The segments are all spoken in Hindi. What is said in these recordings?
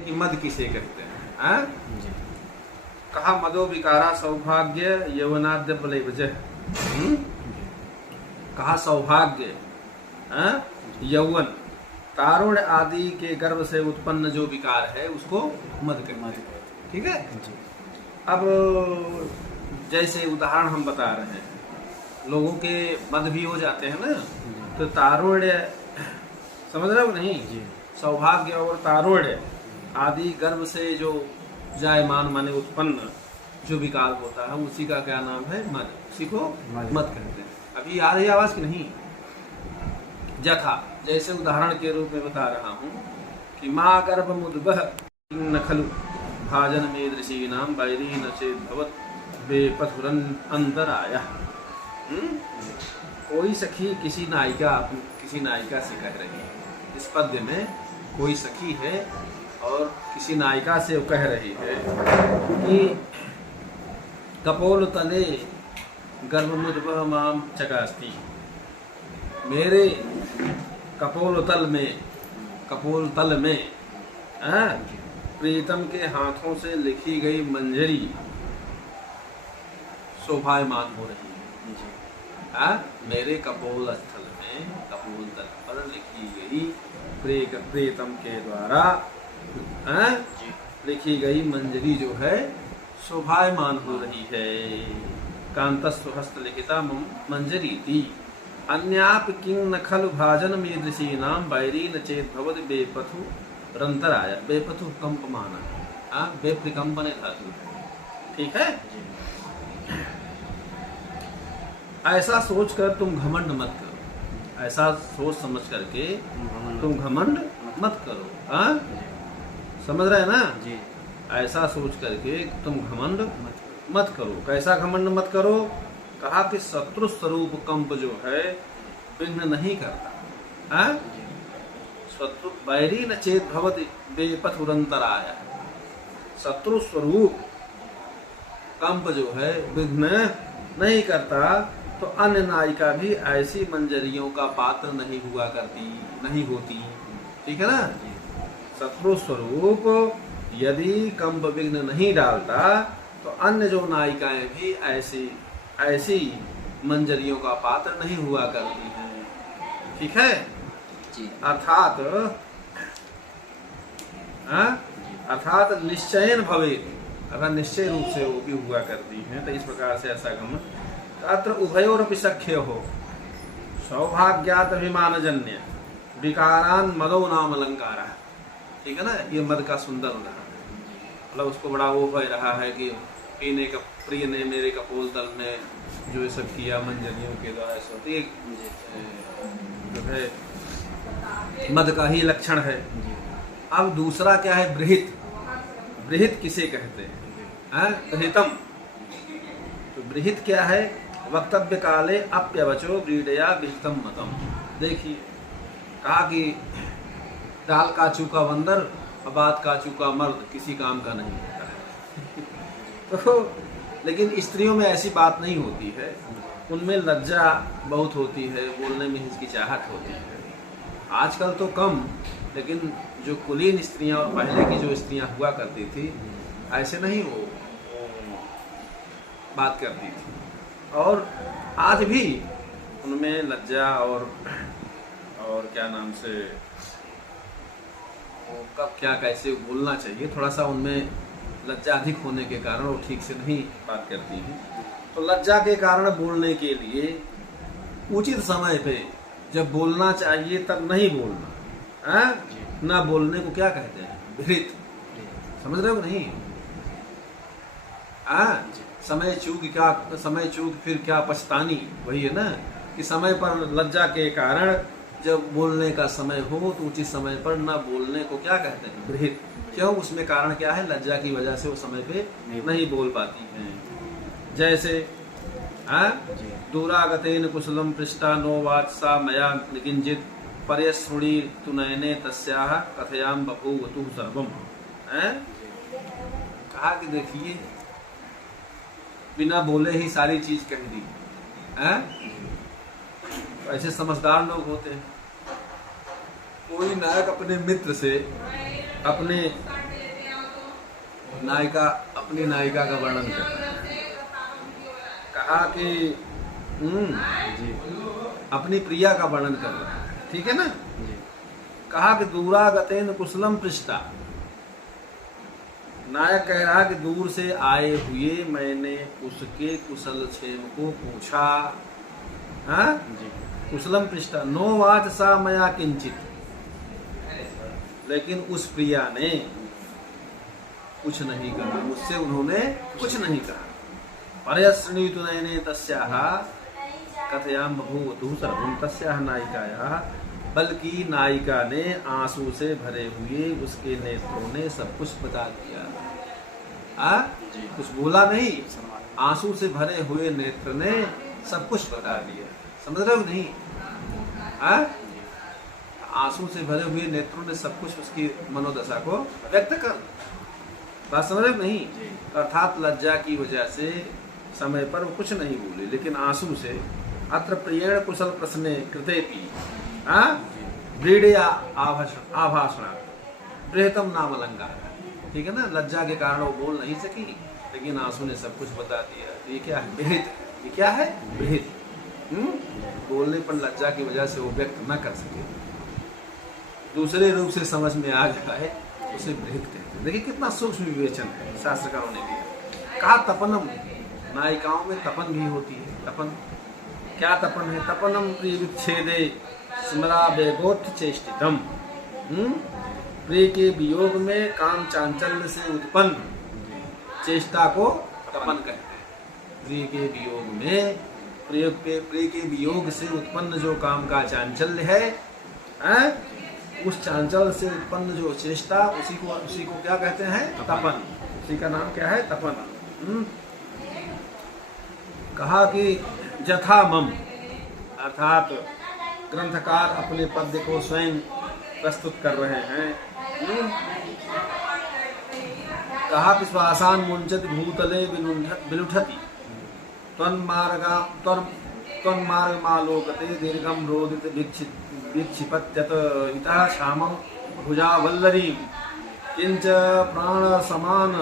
कि मद किसे कहते हैं? कहा मदो विकारा सौभाग्य यौवनाद्य बलैवजह। कहा सौभाग्य, यौवन, तारुण्य आदि के गर्भ से उत्पन्न जो विकार है उसको मद कहते हैं। ठीक है। अब जैसे उदाहरण हम बता रहे हैं, लोगों के मद भी हो जाते हैं ना, तो तारुण्य समझ रहे हो नहीं? सौभाग्य और तारुण्य आदि गर्भ से जो जायमान माने उत्पन्न जो विकार होता है उसी का क्या नाम है? मद। उसी को मद कहते हैं। अभी आ रही आवाज की नहीं? यथा, जैसे उदाहरण के रूप में बता रहा हूँ कि माँ गर्भ मुद्बह न खलु भाजन में दृशी नाम बैरी न चेत बेपथुरन अंतराया। कोई सखी किसी नायिका से कह रही है। इस पद्य में कोई सखी है और किसी नायिका से वो कह रही है कि कपोल तले गर्भमुद्भव माम चकास्ती। मेरे कपोल तल में प्रीतम के हाथों से लिखी गई मंजरी शोभायमान हो रही है। मेरे कपोल स्थल में, कपोल तल पर लिखी गई प्रीतम के द्वारा लिखी गई मंजरी जो है शोभायमान हो रही है। कांतस्व हस्तलिखिता मंजरी थी। अन्याप किंग न खलु भाजन में दृशी नाम बैरी न चेत भवद बेपथु रंतराया। बेपथु कंप माना, बेप्रकंपन धातु। ठीक है। ऐसा सोचकर तुम घमंड मत करो। ऐसा सोच समझ करके तुम घमंड मत करो। समझ रहे हैं ना जी? ऐसा सोच करके तुम घमंड मत करो। कैसा घमंड मत करो? कहा कि शत्रु स्वरूप कंप जो है विघ्न नहीं करता। शत्रु बैरी न चेत भवति बेपथुरंतराया। शत्रु स्वरूप कंप जो है विघ्न नहीं करता, तो अन्य नायिका भी ऐसी मंजरियों का पात्र नहीं होती। ठीक है ना? शत्रु स्वरूप यदि कंप विघ्न नहीं डालता तो अन्य जो नायिकाएं भी ऐसी मंजरियों का पात्र नहीं हुआ करती हैं। ठीक है। अर्थात निश्चयन भवे, अगर निश्चय रूप से वो भी हुआ करती हैं। तो इस प्रकार से ऐसा गम अत्र उभयोरपि सख्य हो सौभाग्यात अभिमानजन्य विकारान मदो नाम अलंकारा। ठीक है ना? ये मद का सुंदर उदाहरण। मतलब उसको बड़ा वो भय रहा है कि पीने का प्रिय ने मेरे कपोल तल में जो ये सब किया मंजरियों के द्वारा, जो है मद का ही लक्षण है। अब दूसरा क्या है? बृहित। बृहित किसे कहते हैं? बृहितम। तो बृहित क्या है? वक्तव्य काले अप्यवचो व्रीडया विहितम मतम। देखिए, कहा कि दाल का चूका बंदर और बात का चूका मर्द किसी काम का नहीं होता है। तो लेकिन स्त्रियों में ऐसी बात नहीं होती है। उनमें लज्जा बहुत होती है, बोलने में हिचकिचाहट होती है। आजकल तो कम, लेकिन जो कुलीन स्त्रियां और पहले की जो स्त्रियां हुआ करती थी ऐसे नहीं वो बात करती थी। और आज भी उनमें लज्जा और क्या नाम से कब क्या कैसे बोलना चाहिए, थोड़ा सा उनमें लज्जा अधिक होने के कारण वो ठीक से नहीं बात करती हैं। तो लज्जा के कारण बोलने के लिए उचित समय पे जब बोलना चाहिए तब नहीं बोलना, ना बोलने को क्या कहते हैं? बृहित। समझ रहे हो नहीं? समय चूक फिर क्या पछतानी। वही है ना कि समय पर लज्जा के कारण जब बोलने का समय हो तो उचित समय पर न बोलने को क्या कहते हैं? बृहित। क्यों? उसमें कारण क्या है? लज्जा की वजह से वो समय पे नहीं बोल पाती हैं। जैसे दूरागतेन कुशलम पृष्ठा नो वाचा मया किंचित पर्यश्रुणी तु नयने तस्याः कथयाम बभूव तु सर्वम। कहा कि देखिए, बिना बोले ही सारी चीज कह दी। ऐसे समझदार लोग होते हैं। कोई नायक अपने मित्र से अपने नायिका अपनी नायिका का वर्णन कर रहा है। कहा कि जी अपनी प्रिया का वर्णन कर रहा है, ठीक है ना। जी कहा कि दूरागतेन कुशलम पृष्ठा। नायक कह रहा कि दूर से आए हुए मैंने उसके कुशल क्षेम को पूछा। हाँ, जी कुशलम पृष्ठा नो वाच सा मया किंचित। लेकिन उस प्रिया ने कुछ नहीं कहा, मुझसे उन्होंने कुछ नहीं कहा। परयश्रणीतु नयने तस्याः कथयाम बभूवतु सर्वं तस्याः नायिकायाः। बल्कि नायिका ने आंसू से भरे हुए उसके नेत्रों ने सब कुछ बता दिया। जी। कुछ बोला नहीं, सलमान आंसू से भरे हुए नेत्र ने सब कुछ बता दिया। समझ रहे हो नहीं? आंसू से भरे हुए नेत्रों ने सब कुछ उसकी मनोदशा को व्यक्त कर। बात समझ रहे हो नहीं? अर्थात लज्जा की वजह से समय पर वो कुछ नहीं बोले, लेकिन आंसू से अत्र प्रियेण कुशल प्रश्ने कृतेपि व्रीडे आभाषण बृहतम नाम अलंकार। ठीक है ना, लज्जा के कारण वो बोल नहीं सकी, लेकिन आंसू ने सब कुछ बता दिया। तो ये क्या है? बृहत। ये क्या है? बृहत। बोलने पर लज्जा की वजह से वो व्यक्त न कर सके, दूसरे रूप से समझ में आ जाए, उसे बृहत कहते हैं। देखिए कितना सूक्ष्म विवेचन है शास्त्रकारों ने भी। कहा तपनम, नायिकाओं में तपन भी होती है। तपन क्या तपन है? तपनम प्रिय विच्छेदे स्मरा वेगोत्थ चेष्टितम। प्रिय के वियोग में काम चांचल्य से उत्पन्न चेष्टा को तपन कहते हैं। प्रिय के वियोग में, प्रिय के वियोग से उत्पन्न जो काम का चांचल्य है, उस चांचल्य से उत्पन्न जो चेष्टा, उसी को क्या कहते हैं? तपन। उसी का नाम क्या है? तपन। कहा कि जथा मम, अर्थात ग्रंथकार अपने पद्य को स्वयं प्रस्तुत कर रहे हैं। कहा कि श्वासान मुंचति भूतले विलुठति त्वन्मार्गमालोकते दीर्घम रोदित विक्षिपत्यत इतः श्यामं भुजावल्लरीं किंच प्राण समान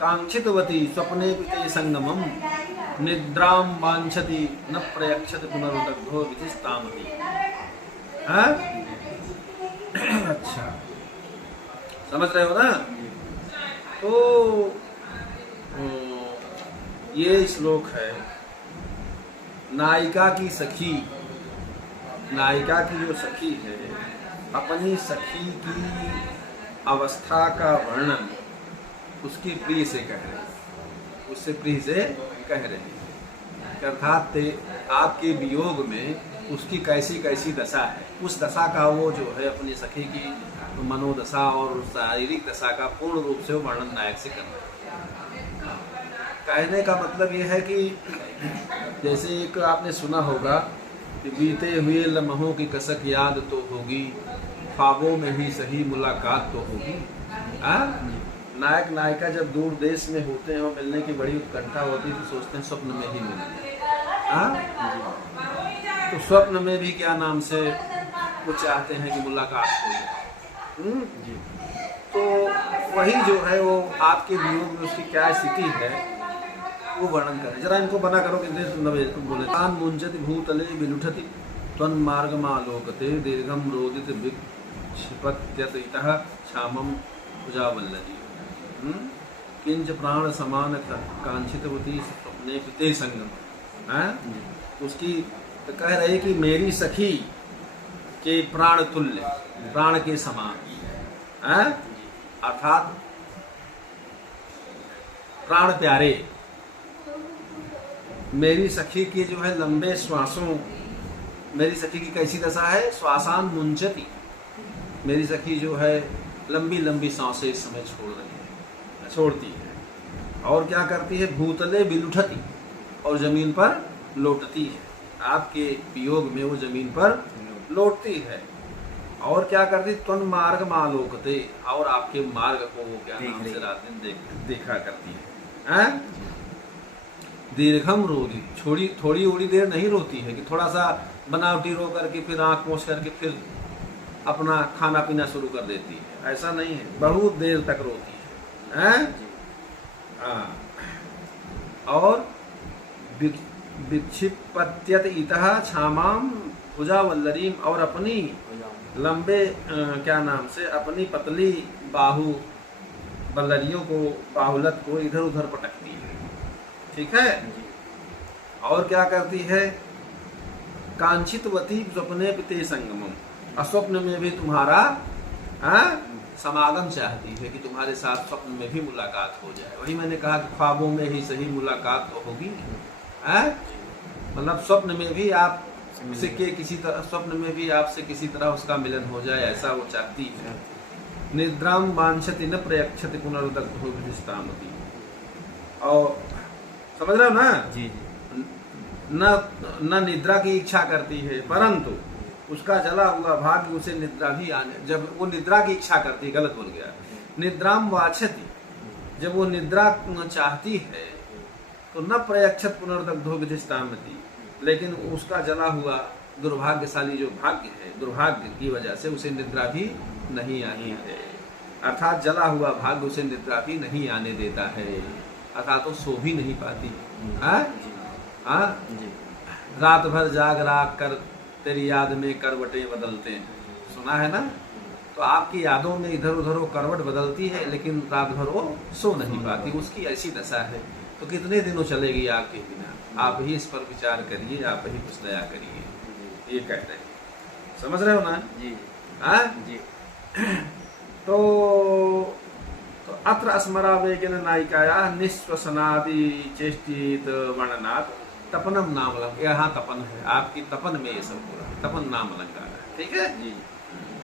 कांक्षितवती स्वप्ने पिते संगमम निद्रां वांछति न प्रयक्षति पुनरुदग्धो विधिस्तामति। अच्छा, समझ रहे हो ना? तो ये श्लोक है नायिका की सखी। नायिका की जो सखी है, अपनी सखी की अवस्था का वर्णन उसकी प्रिय से कह रहे हैं, उससे प्रिय से कह रहे हैं। अर्थात आपके वियोग में उसकी कैसी कैसी दशा है, उस दशा का वो जो है अपनी सखी की मनोदशा और शारीरिक दशा का पूर्ण रूप से वर्णन नायक से करना है। कहने का मतलब ये है कि जैसे एक आपने सुना होगा कि बीते हुए लम्हों की कसक याद तो होगी, ख्वाबों में ही सही मुलाकात तो होगी। नायक नायिका जब दूर देश में होते हैं और मिलने की बड़ी उत्कंठा होती है, तो सोचते हैं स्वप्न में ही मिलेंगे। तो स्वप्न में भी क्या नाम से वो चाहते हैं कि मुलाकात हो। तो वही जो है वो आपके वियोग में उसकी क्या स्थिति है वो वर्णन करें। जरा इनको बना करो कि बोले तान मुंचति भूतले विलुठति त्वन्मार्गमालोकते दीर्घम रोदित विक्षिपत्यत इतः श्यामं भुजावल्लरी किंच प्राण समान कांक्षितवती स्वप्ने पिते संगम। उसकी तो कह रही कि मेरी सखी के प्राण तुल्य, प्राण के समान, अर्थात प्राण प्यारे। मेरी सखी के जो है लंबे श्वासों, मेरी सखी की कैसी दशा है? श्वासान मुंचती, मेरी सखी जो है लंबी लंबी सांसें इस समय छोड़ती है। और क्या करती है? भूतले विलुठती, और जमीन पर लौटती है। आपके वियोग में वो जमीन पर लौटती है। और क्या करती? त्वन मार्ग मालोकते, और आपके मार्ग को वो क्या नाम से रात दिन देखा करती है। दीर्घम रोदी, थोड़ी उड़ी देर नहीं रोती है कि थोड़ा सा बनावटी रो करके फिर आंख पोंछ करके फिर अपना खाना पीना शुरू कर देती है, ऐसा नहीं है। बहुत देर तक रोती हैं? जी हाँ। और विक्षिपत्यत इतः क्षामाम भुजावल्लरीम, और अपनी लंबे क्या नाम से अपनी पतली बाहु बल्लरियों को, बाहुलत को इधर उधर पटकती है। ठीक है। जी और क्या करती है? कांचितवती स्वप्ने पिते संगमम, अस्वप्न में भी तुम्हारा समागम चाहती है कि तुम्हारे साथ स्वप्न में भी मुलाकात हो जाए। वही मैंने कहा कि ख्वाबों में ही सही मुलाकात तो होगी। मतलब स्वप्न में भी आप से के किसी तरह, स्वप्न में भी आपसे किसी तरह उसका मिलन हो जाए, ऐसा वो चाहती है। निद्राम वांछति न प्रयक्षति पुनरुदग्धो विधिष्ठामति। और समझ रहे हो ना? जी न निद्रा की इच्छा करती है, परंतु उसका जला हुआ भाग्य उसे निद्रा भी आने, जब वो निद्रा की इच्छा करती है, गलत बोल गया, निद्राम वांछति, जब वो निद्रा चाहती है तो न प्रयक्षत पुनर्दग्धो विधिष्ठामति, लेकिन उसका जला हुआ दुर्भाग्यशाली जो भाग्य है, दुर्भाग्य की वजह से उसे निद्रा भी नहीं आनी है। अर्थात जला हुआ भाग्य उसे निद्रा भी नहीं आने देता है, अर्थात तो सो भी नहीं पाती। जी रात भर जाग राग कर तेरी याद में करवटें बदलते हैं, सुना है ना? तो आपकी यादों में इधर उधर वो करवट बदलती है, लेकिन रात भर वो सो नहीं पाती, उसकी ऐसी दशा है। तो कितने दिनों चलेगी आपके बिना? आप ही इस पर विचार करिए, आप ही कुछ दया करिए, ये कहते हैं। समझ रहे हो ना? जी जी। तो अत्र स्मरावेगेन नायिकाया निःश्वसनादि चेष्टित वर्णनात् तपनम नाम अलंकार, यहाँ तपन है, आपकी तपन में ये सब पूरा तपन नाम अलंकार है। ठीक है जी